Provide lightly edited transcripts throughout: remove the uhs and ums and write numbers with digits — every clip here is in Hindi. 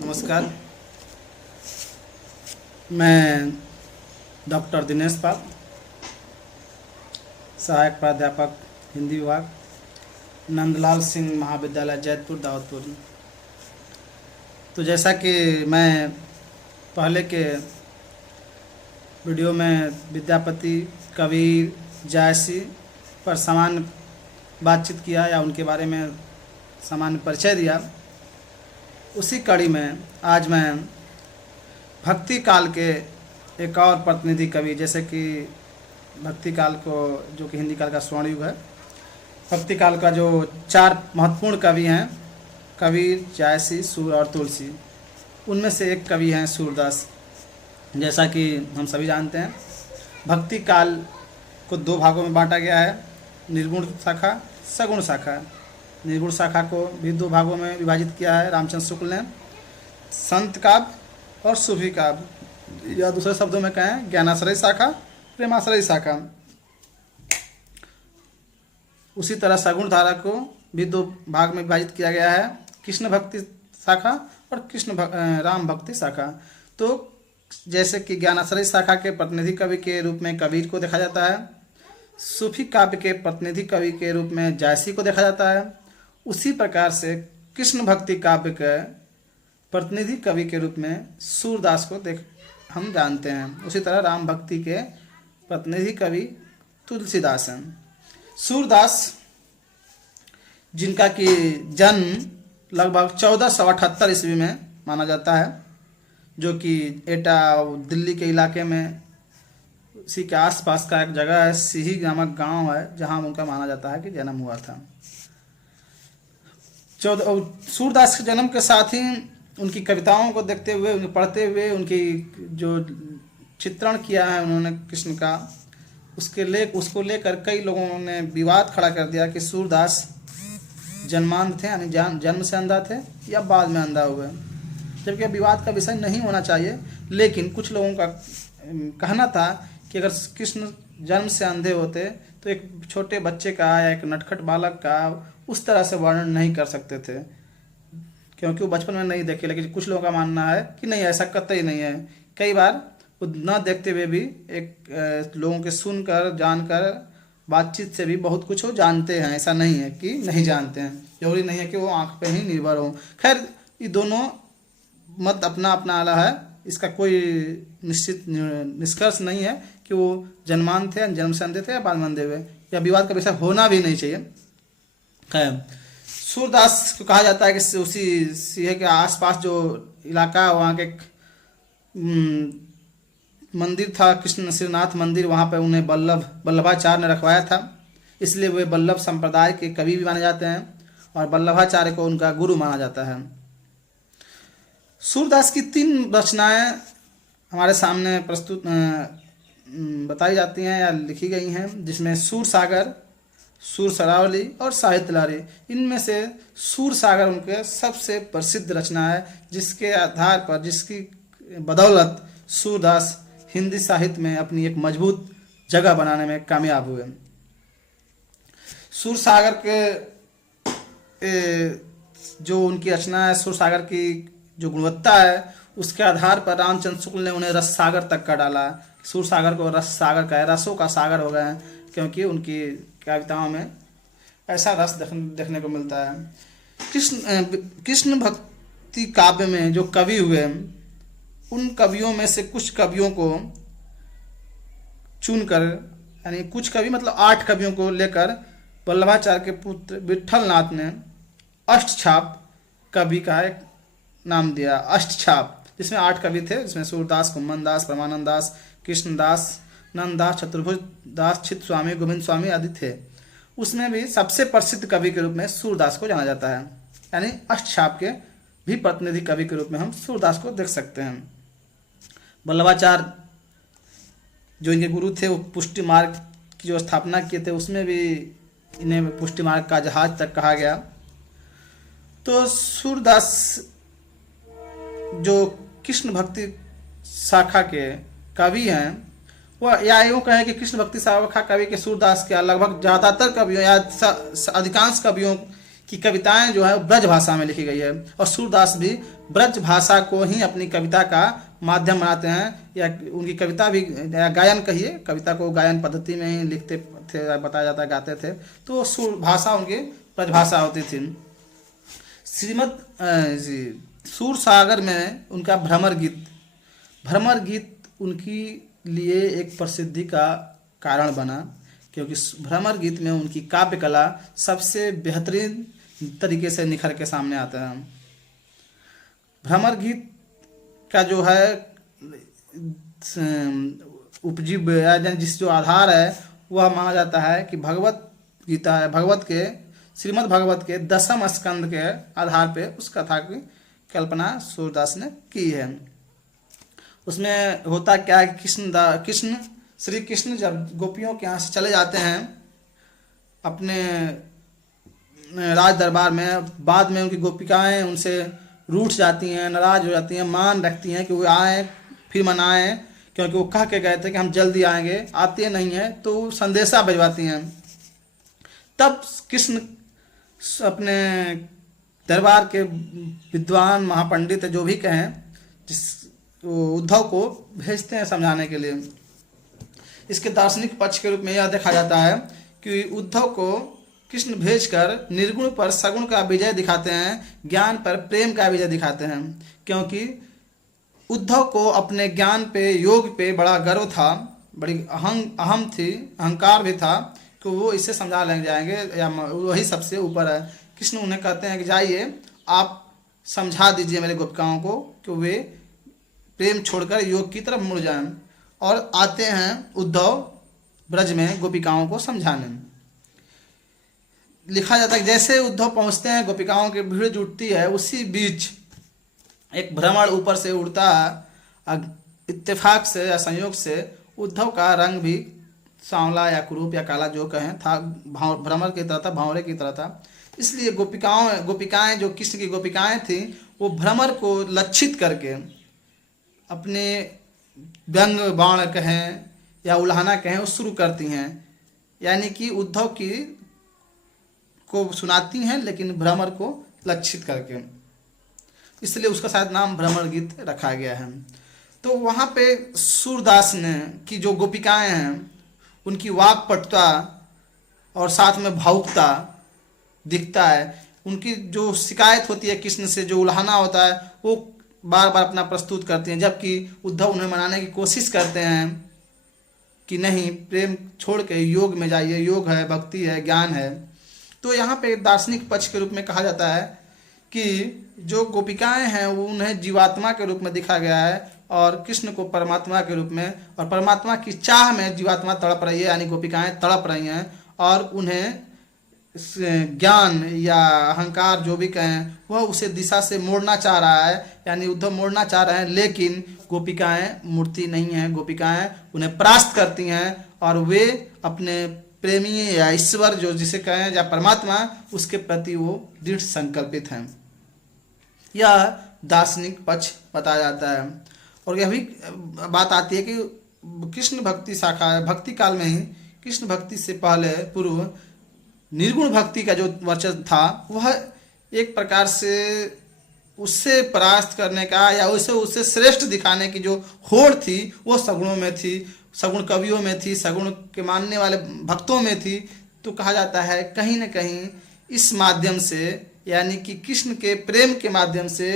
नमस्कार। मैं डॉक्टर दिनेश पाल, सहायक प्राध्यापक हिंदी विभाग, नंदलाल सिंह महाविद्यालय जैतपुर दाऊदपुर। तो जैसा कि मैं पहले के वीडियो में विद्यापति, कबीर, जायसी पर सामान्य बातचीत किया या उनके बारे में सामान्य परिचय दिया, उसी कड़ी में आज मैं भक्ति काल के एक और प्रतिनिधि कवि, जैसे कि भक्ति काल को जो कि हिंदी काल का स्वर्ण युग है, भक्ति काल का जो 4 महत्वपूर्ण कवि हैं, कबीर, जायसी, सूर और तुलसी, उनमें से एक कवि हैं सूरदास। जैसा कि हम सभी जानते हैं, भक्ति काल को 2 भागों में बांटा गया है, निर्गुण शाखा, सगुण शाखा। निर्गुण शाखा को भी 2 भागों में विभाजित किया है रामचंद्र शुक्ल ने, संत काव्य और सूफी काव्य, या दूसरे शब्दों में कहें ज्ञानाश्रय शाखा, प्रेमाश्रय शाखा। उसी तरह सगुण धारा को भी 2 भाग में विभाजित किया गया है, कृष्ण भक्ति शाखा और राम भक्ति शाखा। तो जैसे कि ज्ञानाश्रय शाखा के प्रतिनिधि कवि के रूप में कबीर को देखा जाता है, सूफी काव्य के प्रतिनिधि कवि के रूप में जायसी को देखा जाता है, उसी प्रकार से कृष्ण भक्ति काव्य के प्रतिनिधि कवि के रूप में सूरदास को हम जानते हैं। उसी तरह राम भक्ति के प्रतिनिधि कवि तुलसीदास हैं। सूरदास, जिनका कि जन्म लगभग 1478 ईस्वी में माना जाता है, जो कि एटा दिल्ली के इलाके में उसी के आसपास का एक जगह है, सिही नामक गांव है, जहां उनका माना जाता है कि जन्म हुआ था। सूरदास के जन्म के साथ ही उनकी कविताओं को देखते हुए, उन्हें पढ़ते हुए, उनकी जो चित्रण किया है उन्होंने कृष्ण का, उसको लेकर कई लोगों ने विवाद खड़ा कर दिया कि सूरदास जन्मांध थे, यानी जन्म से अंधा थे या बाद में अंधा हुए, जबकि विवाद का विषय नहीं होना चाहिए। लेकिन कुछ लोगों का कहना था कि अगर कृष्ण जन्म से अंधे होते तो एक छोटे बच्चे का या एक नटखट बालक का उस तरह से वर्णन नहीं कर सकते थे, क्योंकि वो बचपन में नहीं देखे। लेकिन कुछ लोगों का मानना है कि नहीं, ऐसा कतई नहीं है। कई बार वो न देखते हुए भी लोगों के सुनकर, जानकर, बातचीत से भी बहुत कुछ वो जानते हैं। ऐसा नहीं है कि नहीं जानते हैं, जरूरी नहीं है कि वो आँख पे ही निर्भर हो। खैर, ये दोनों मत अपना अपना आला है, इसका कोई निश्चित निष्कर्ष नहीं है कि वो जन्मांध थे, जन्म से अंधे थे या बाद में अंधे हुए, या विवाद का विषय होना भी नहीं चाहिए। खैर, सूरदास को कहा जाता है कि उसी सीहे के आसपास जो इलाका है, वहाँ के मंदिर था, कृष्ण श्रीनाथ मंदिर, वहाँ पर उन्हें वल्लभाचार्य ने रखवाया था, इसलिए वे वल्लभ संप्रदाय के कवि भी माने जाते हैं और वल्लभाचार्य को उनका गुरु माना जाता है। सूरदास की 3 रचनाएं हमारे सामने प्रस्तुत बताई जाती हैं या लिखी गई हैं, जिसमें सूर सागर, सूर सरावली और साहित्य लहरी। इनमें से सूर सागर उनके सबसे प्रसिद्ध रचना है, जिसके आधार पर, जिसकी बदौलत सूरदास हिंदी साहित्य में अपनी एक मजबूत जगह बनाने में कामयाब हुए। सूर सागर के जो उनकी रचना है, सूर सागर की जो गुणवत्ता है, उसके आधार पर रामचंद्र शुक्ल ने उन्हें रस सागर तक का डाला। सूर सागर को रस सागर का है, रसों का सागर हो गए हैं, क्योंकि उनकी कविताओं में ऐसा रस देखने को मिलता है। कृष्ण भक्ति काव्य में जो कवि हुए, उन कवियों में से कुछ कवियों को चुनकर, यानी कुछ कवि मतलब 8 कवियों को लेकर वल्लभाचार्य के पुत्र विठल नाथ ने अष्टछाप कवि का एक नाम दिया, अष्टछाप, जिसमें 8 कवि थे, जिसमें सूरदास, कुम्मन दास, परमानंद दास, कृष्णदास, नंददास, चतुर्भुज दास, चित्त स्वामी, गोविंद स्वामी आदि थे। उसमें भी सबसे प्रसिद्ध कवि के रूप में सूरदास को जाना जाता है, यानी अष्टछाप के भी प्रतिनिधि कवि के रूप में हम सूरदास को देख सकते हैं। वल्लभाचार्य जो इनके गुरु थे, वो पुष्टि मार्ग की जो स्थापना किए थे, उसमें भी इन्हें पुष्टि मार्ग का जहाज तक कहा गया। तो सूरदास जो कृष्ण भक्ति शाखा के कवि हैं, वह या यूँ कहें कि कृष्ण भक्ति शाखा कवि के सूरदास के लगभग ज़्यादातर कवियों या अधिकांश कवियों की कविताएं जो है ब्रज भाषा में लिखी गई है, और सूरदास भी ब्रज भाषा को ही अपनी कविता का माध्यम बनाते हैं, या उनकी कविता भी, या गायन कहिए, कविता को गायन पद्धति में ही लिखते थे, बताया जाता है, गाते थे, तो सुर भाषा उनकी ब्रज भाषा होती थी। सूर सागर में उनका भ्रमर गीत उनकी लिए एक प्रसिद्धि का कारण बना, क्योंकि भ्रमर गीत में उनकी काव्य कला सबसे बेहतरीन तरीके से निखर के सामने आता है। भ्रमर गीत का जो है उपजीव या जिस जो आधार है वह माना जाता है कि भगवत गीता है, श्रीमद् भगवत के 10वें स्कंद के आधार पे उस कथा की कल्पना सूरदास ने की है। उसमें होता क्या है, श्री कृष्ण जब गोपियों के यहाँ से चले जाते हैं अपने राज दरबार में, बाद में उनकी गोपिकाएं उनसे रूठ जाती हैं, नाराज हो जाती हैं, मान रखती हैं कि वो आए फिर मनाएं, क्योंकि वो कह के गए थे कि हम जल्दी आएंगे, आते नहीं हैं, तो संदेशा भिजवाती हैं। तब कृष्ण अपने दरबार के विद्वान महापंडित जो भी कहें, जिस उद्धव को भेजते हैं समझाने के लिए। इसके दार्शनिक पक्ष के रूप में यह देखा जाता है कि उद्धव को कृष्ण भेजकर निर्गुण पर सगुण का विजय दिखाते हैं, ज्ञान पर प्रेम का विजय दिखाते हैं, क्योंकि उद्धव को अपने ज्ञान पे, योग पे बड़ा गर्व था, बड़ी अहम थी, अहंकार भी था कि वो इसे समझा ले जाएंगे या वही सबसे ऊपर है। कृष्ण उन्हें कहते हैं कि जाइए आप समझा दीजिए मेरे गोपिकाओं को कि वे प्रेम छोड़कर योग की तरफ मुड़ जाएं, और आते हैं उद्धव ब्रज में गोपिकाओं को समझाने। लिखा जाता है कि जैसे उद्धव पहुंचते हैं, गोपिकाओं की भीड़ जुटती है, उसी बीच एक भ्रमर ऊपर से उड़ता है। इत्तेफाक से या संयोग से उद्धव का रंग भी सांवला या कुरूप या काला जो कहें था, भ्रमर की तरह था, भांवरे की तरह था। इसलिए गोपिकाएं जो कृष्ण की गोपिकाएं थी, वो भ्रमर को लक्षित करके अपने व्यंग बाण कहें या उल्हाना कहें वो शुरू करती हैं, यानी कि उद्धव की को सुनाती हैं लेकिन भ्रमर को लक्षित करके, इसलिए उसका शायद नाम भ्रमर गीत रखा गया है। तो वहाँ पे सूरदास ने की जो गोपिकाएं हैं उनकी वाक्पटुता और साथ में भावुकता दिखता है। उनकी जो शिकायत होती है कृष्ण से, जो उल्हाना होता है, वो बार बार अपना प्रस्तुत करती हैं, जबकि उद्धव उन्हें मनाने की कोशिश करते हैं कि नहीं, प्रेम छोड़ के योग में जाइए, योग है, भक्ति है, ज्ञान है। तो यहाँ पे दार्शनिक पक्ष के रूप में कहा जाता है कि जो गोपिकाएं हैं वो उन्हें जीवात्मा के रूप में दिखा गया है, और कृष्ण को परमात्मा के रूप में, और परमात्मा की चाह में जीवात्मा तड़प रही है, यानी गोपिकाएं तड़प रही हैं, और उन्हें ज्ञान या अहंकार जो भी कहें वह उसे दिशा से मोड़ना चाह रहा है, यानी उद्धव मोड़ना चाह रहे हैं, लेकिन गोपिकाएं मूर्ति नहीं हैं, गोपिकाएं उन्हें परास्त करती हैं, और वे अपने प्रेमी या ईश्वर जो जिसे कहें या परमात्मा, उसके प्रति वो दृढ़ संकल्पित हैं। यह दार्शनिक पक्ष बताया जाता है। और यह भी बात आती है कि कृष्ण भक्ति शाखा है, भक्ति काल में ही, कृष्ण भक्ति से पहले पूर्व निर्गुण भक्ति का जो वर्चस्व था वह एक प्रकार से उससे परास्त करने का या उससे श्रेष्ठ दिखाने की जो होड़ थी वो सगुणों में थी, सगुण कवियों में थी, सगुण के मानने वाले भक्तों में थी। तो कहा जाता है कहीं न कहीं इस माध्यम से, यानी कि कृष्ण के प्रेम के माध्यम से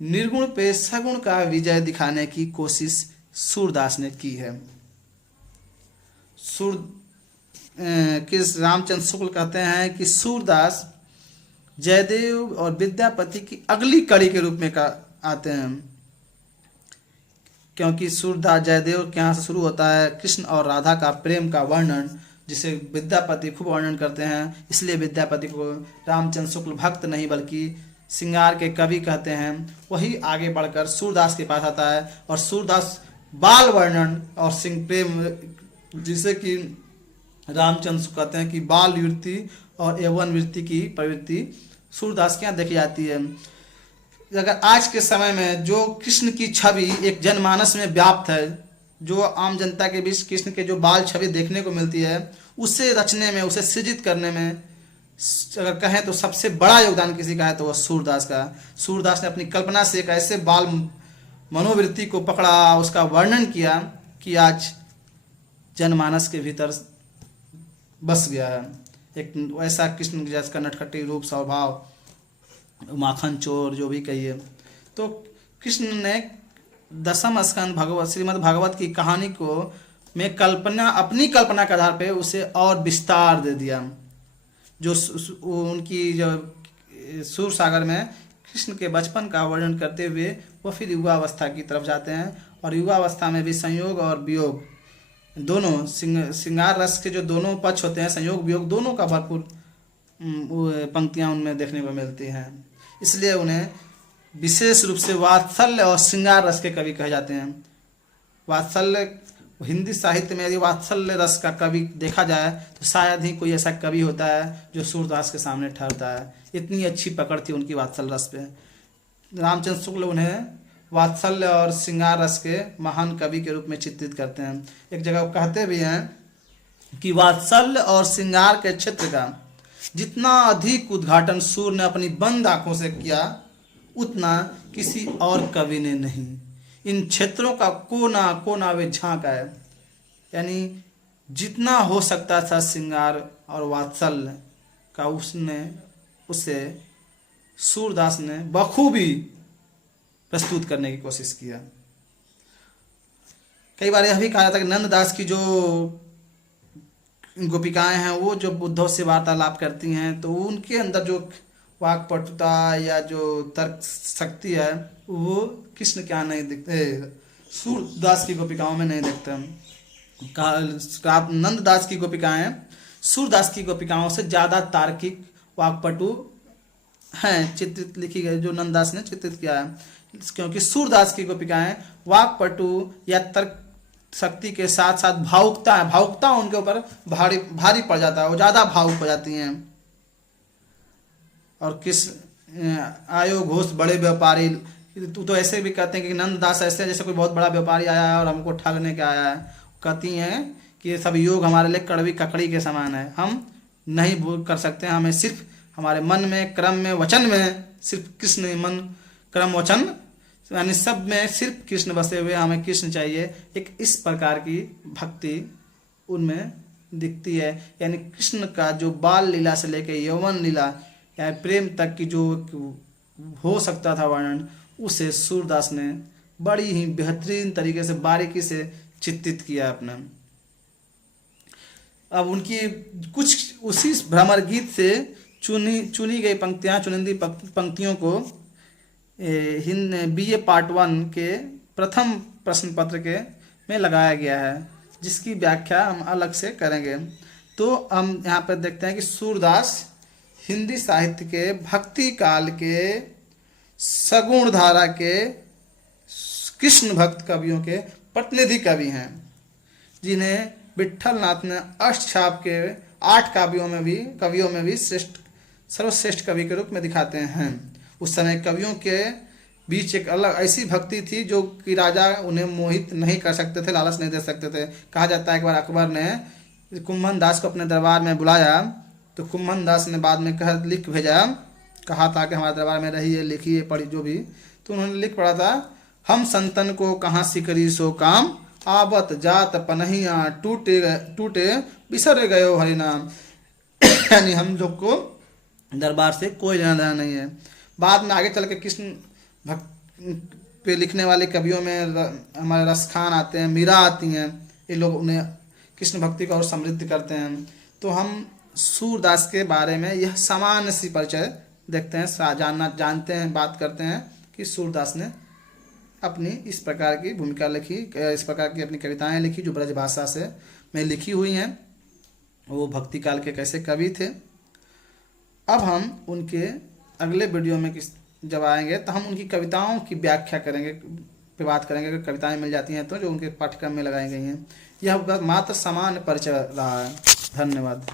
निर्गुण पे सगुण का विजय दिखाने की कोशिश सूरदास ने की है। रामचंद्र शुक्ल कहते हैं कि सूरदास जयदेव और विद्यापति की अगली कड़ी के रूप में आते हैं, क्योंकि सूरदास जयदेव के यहाँ से शुरू होता है कृष्ण और राधा का प्रेम का वर्णन, जिसे विद्यापति खूब वर्णन करते हैं। इसलिए विद्यापति को रामचंद्र शुक्ल भक्त नहीं बल्कि श्रृंगार के कवि कहते हैं। वही आगे बढ़कर सूरदास के पास आता है, और सूरदास बाल वर्णन और सिंह प्रेम, जिसे कि रामचंद्र कहते हैं कि बाल वृत्ति और यौवन वृत्ति की प्रवृत्ति सूरदास के यहाँ देखी जाती है। अगर आज के समय में जो कृष्ण की छवि एक जनमानस में व्याप्त है, जो आम जनता के बीच कृष्ण के जो बाल छवि देखने को मिलती है, उसे रचने में, उसे सृजित करने में अगर कहें तो सबसे बड़ा योगदान किसी का है तो वह सूरदास का। सूरदास ने अपनी कल्पना से एक ऐसे बाल मनोवृत्ति को पकड़ा, उसका वर्णन किया कि आज जनमानस के भीतर बस गया है। एक ऐसा कृष्ण जैसा नटखटी रूप, स्वभाव, माखन चोर जो भी कहिए। तो कृष्ण ने दसम स्कंद श्रीमद् भागवत की कहानी को में कल्पना, अपनी कल्पना के आधार पे उसे और विस्तार दे दिया। जो उनकी जो सूर सागर में कृष्ण के बचपन का वर्णन करते हुए वो फिर युवावस्था की तरफ जाते हैं, और युवावस्था में भी संयोग और वियोग दोनों, श्रृंगार रस के जो दोनों पक्ष होते हैं, संयोग वियोग दोनों का भरपूर पंक्तियां उनमें देखने को मिलती हैं। इसलिए उन्हें विशेष रूप से वात्सल्य और श्रृंगार रस के कवि कहे जाते हैं। वात्सल्य, हिंदी साहित्य में यदि वात्सल्य रस का कवि देखा जाए तो शायद ही कोई ऐसा कवि होता है जो सूरदास के सामने ठहरता है। इतनी अच्छी पकड़ थी उनकी वात्सल्य रस पे। रामचंद्र शुक्ल उन्हें वात्सल्य और श्रृंगार रस के महान कवि के रूप में चित्रित करते हैं। एक जगह कहते भी हैं कि वात्सल्य और श्रृंगार के क्षेत्र का जितना अधिक उद्घाटन सूर ने अपनी बंद आंखों से किया, उतना किसी और कवि ने नहीं। इन क्षेत्रों का कोना कोना वे झांका है, यानी जितना हो सकता था श्रृंगार और वात्सल्य का उसे सूरदास ने बखूबी प्रस्तुत करने की कोशिश किया। कई बार यह भी कहा जाता है कि नंददास की जो गोपिकाएं हैं वो जब उद्धव से वार्तालाप करती हैं तो उनके अंदर जो वाक्पटुता या जो तर्क शक्ति है वो कृष्ण क्या नहीं दिखते, सूरदास की गोपिकाओं में नहीं दिखते। नंददास की गोपिकाएं सूरदास की गोपिकाओं से ज़्यादा तार्किक, वाक्पटु हैं चित्रित, लिखी गई जो नंददास ने चित्रित किया है। क्योंकि सूरदास की गोपिकाएं वाक्पटु या तर्क शक्ति के साथ साथ भावुकता उनके ऊपर भारी पड़ जाता है, वो ज़्यादा भावुक हो जाती हैं। और किस आयो घोष बड़े व्यापारी, तो ऐसे भी कहते हैं कि नंददास ऐसे जैसे कोई बहुत बड़ा व्यापारी आया है और हमको ठगने के आया है। कहती हैं कि ये सब योग हमारे लिए कड़वी ककड़ी के समान है, हम नहीं कर सकते, हमें सिर्फ हमारे मन में, क्रम में, वचन में सिर्फ कृष्ण, मन क्रम वचन यानी सब में सिर्फ कृष्ण बसे हुए, हमें कृष्ण चाहिए। एक इस प्रकार की भक्ति उनमें दिखती है। यानी कृष्ण का जो बाल लीला से लेकर यौवन लीला या प्रेम तक की जो हो सकता था वर्णन, उसे सूरदास ने बड़ी ही बेहतरीन तरीके से बारीकी से चित्रित किया अपना। अब उनकी कुछ उसी भ्रमर गीत से चुनी गई पंक्तियाँ, चुनिंदी पंक्तियों को BA पार्ट 1 के प्रथम प्रश्न पत्र के में लगाया गया है, जिसकी व्याख्या हम अलग से करेंगे। तो हम यहाँ पर देखते हैं कि सूरदास हिंदी साहित्य के भक्ति काल के सगुण धारा के कृष्ण भक्त कवियों के प्रतिनिधि कवि हैं, जिन्हें विट्ठल नाथ ने अष्टछाप के 8 कवियों में भी सर्वश्रेष्ठ कवि के रूप में दिखाते हैं। उस समय कवियों के बीच एक अलग ऐसी भक्ति थी जो कि राजा उन्हें मोहित नहीं कर सकते थे, लालच नहीं दे सकते थे। कहा जाता है एक बार अकबर ने कुम्भन दास को अपने दरबार में बुलाया तो कुम्भन दास ने बाद में लिख भेजा, कहा था कि हमारे दरबार में रहिए, लिखिए, पढ़ी जो भी। तो उन्होंने लिख पढ़ा था, हम संतन को कहाँ सिकरी सो काम, आवत जात पनहिया टूटे बिसर गयो हरि नाम। यानी हम लोग को दरबार से कोई लेना देना नहीं है। बाद में आगे चल के कृष्ण भक्त पे लिखने वाले कवियों में हमारे रसखान आते हैं, मीरा आती हैं, ये लोग उन्हें कृष्ण भक्ति को और समृद्ध करते हैं। तो हम सूरदास के बारे में यह सामान्य सी परिचय देखते हैं, जानते हैं, बात करते हैं कि सूरदास ने अपनी इस प्रकार की भूमिका लिखी, इस प्रकार की अपनी कविताएं लिखी जो ब्रज भाषा से में लिखी हुई हैं। वो भक्ति काल के कैसे कवि थे। अब हम उनके अगले वीडियो में जब आएंगे तो हम उनकी कविताओं की व्याख्या करेंगे, पे बात करेंगे। अगर कविताएं मिल जाती हैं तो जो उनके पाठ्यक्रम में लगाई गई हैं। यह मात्र सामान्य परिचय रहा है। धन्यवाद।